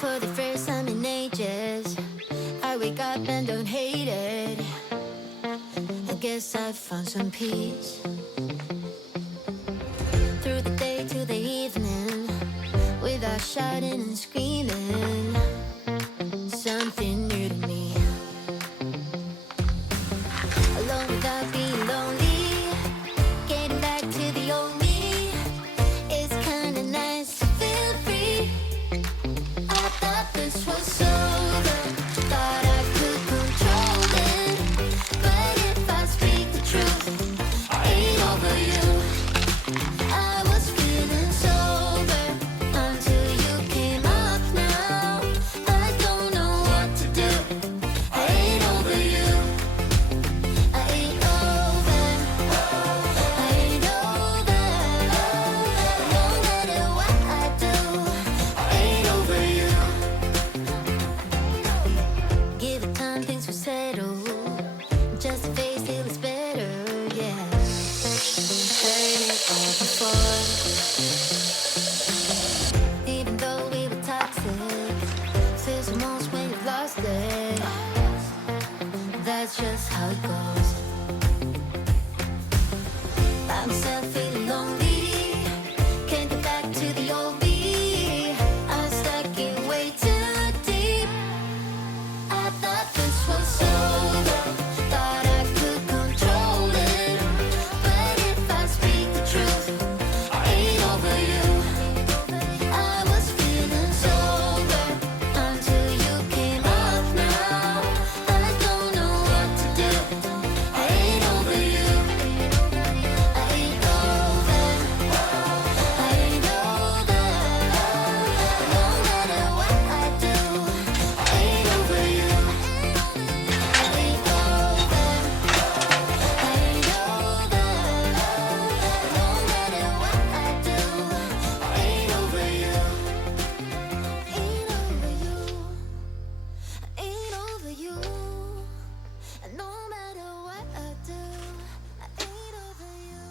For the first time in ages, I wake up and don't hate it. I guess I found some peace. Through the day to the evening, without shouting and screaming, something new to me. Alone without being lonely, getting back to the old me. It's kinda nice to feel free. I thought this was over, thought I could control it. But if I speak the truth, I ain't over you. I was feeling sober until you came up now. I don't know what to do. I ain't over you. I ain't over. I ain't over. No matter what I do, I ain't over you. Give it time, things will settle. Just a face till it's better, yeah. Heard it all before. Even though we were toxic, feels the most when you've lost it. That's just how it goes. By myself feeling lonely, can't get back to the old me. I'm stuck in way too deep. I thought this was over, thought I could control it. But if I speak the truth, I ain't over you. I was feeling sober until you came up now. I don't know what to do. I ain't over you. I ain't over. I ain't over. No matter what I do, I ain't over you. I ain't over. I ain't over. No matter what I do, I ain't over you. Ain't over you. Ain't over you. No matter what I do, I ain't over you.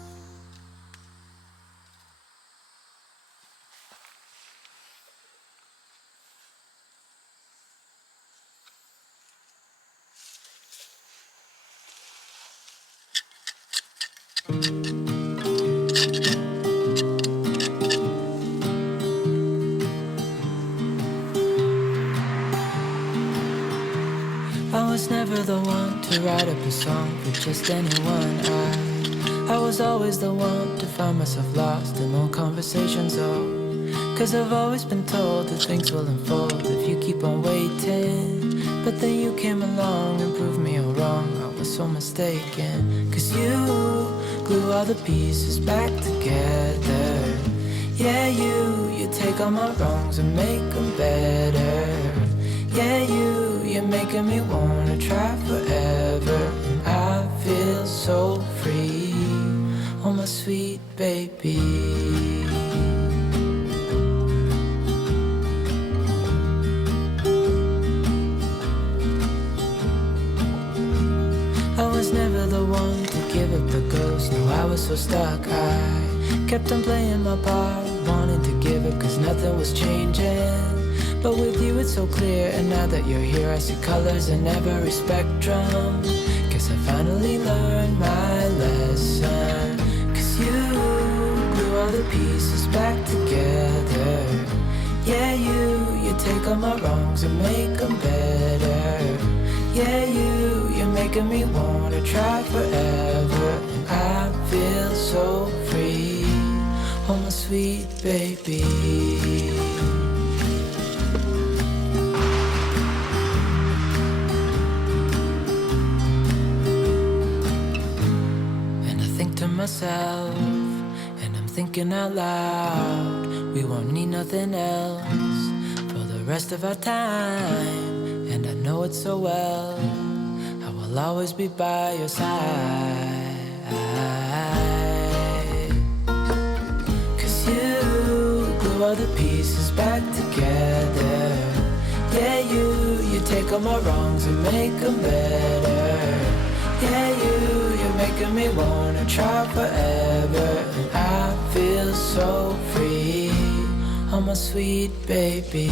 I was never the one to write up a song for just anyone. I was always the one to find myself lost in long conversations. Cause I've always been told that things will unfold if you keep on waiting. But then you came along and proved me all wrong. I was so mistaken. Cause you glue all the pieces back together. Yeah, you take all my wrongs and make them better. Yeah, you're making me wanna try forever. And I feel so free, oh my sweet baby. I was never the one to give up the ghost. No, I was so stuck. I kept on playing my part, wanting to give up cause nothing was changing. But with you it's so clear, and now that you're here I see colors in every spectrum. Guess I finally learned my lesson. Cause you glue all the pieces back together. Yeah, you take all my wrongs and make them better. Yeah, you're making me wanna try forever. And I feel so free, oh my sweet baby. Myself, and I'm thinking out loud, we won't need nothing else. rest of our time. And I know it so well, I will always be by your side. 'Cause you glue all the pieces back together. Yeah, you take all my wrongs and make them better. Yeah, you're making me wanna try forever. And I feel so free, oh my sweet baby.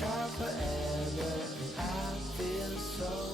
Try forever, I feel so